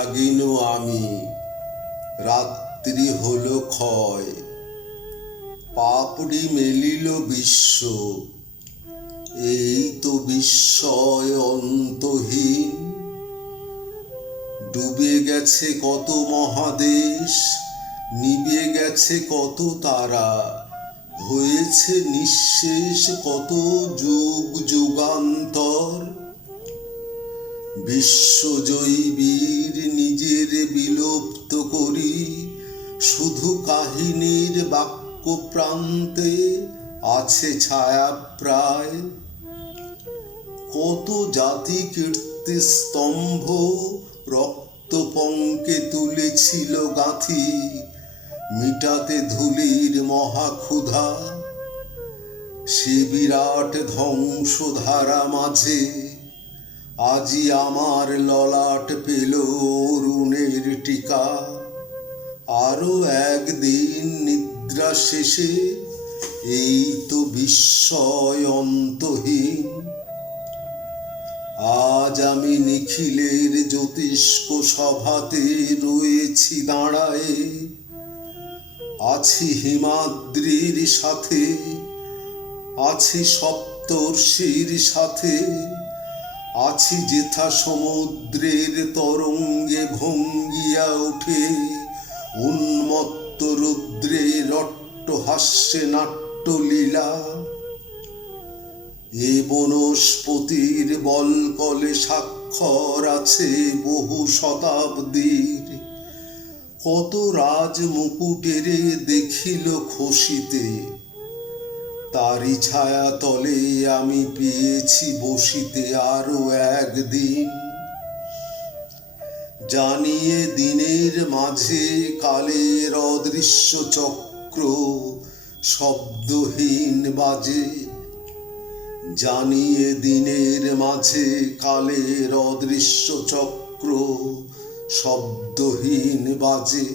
জাগিনু আমি, রাত্রি হলো ক্ষয়, পাপড়ি মেলিল বিশ্ব, এই তো বিস্ময় অন্তহীন। ডুবে গেছে কত মহাদেশ, নিবে গেছে কত তারা, হয়েছে নিঃশেষ কত যুগ যুগান্তর। বিশ্বজয়ী বীর নিজের বিলুপ্ত করি, শুধু কাহিনীর বাক্য প্রান্তে আছে ছায়া প্রায়। কত জাতি কীর্তি স্তম্ভ রক্ত পঙ্কে তুলেছিল গাঁথি, মিটাতে ধুলির মহাক্ষুধা। সে বিরাট ধ্বংসধারা মাঝে আজি আমার ললাট পেল অরুণের টিকা। আরো একদিন নিদ্রা শেষে, এই তো বিস্ময় অন্তহীন। আজ আমি নিখিলের জ্যোতিষ্ক সভাতে রয়েছি দাঁড়ায়ে, আছি হিমাদ্রির সাথে, আছি সপ্তর্ষির সাথে, আছি যেথা সমুদ্রের তরঙ্গে ভঙ্গিয়া ওঠে উন্মত্ত রুদ্রে রট্টহাস্যে নাট্যলীলা। এ বনস্পতির বলকলে স্বাক্ষর আছে বহু শতাব্দীর। কত রাজ মুকুটেরে দেখিল খসিতে, তারি ছায়া তলে আমি পেয়েছি বসিতে আরো একদিন। জানিয়ে দিনের মাঝে কালের অদৃশ্য চক্র শব্দহীন বাজে, জানিয়ে দিনের মাঝে কালের অদৃশ্য চক্র শব্দহীন বাজে।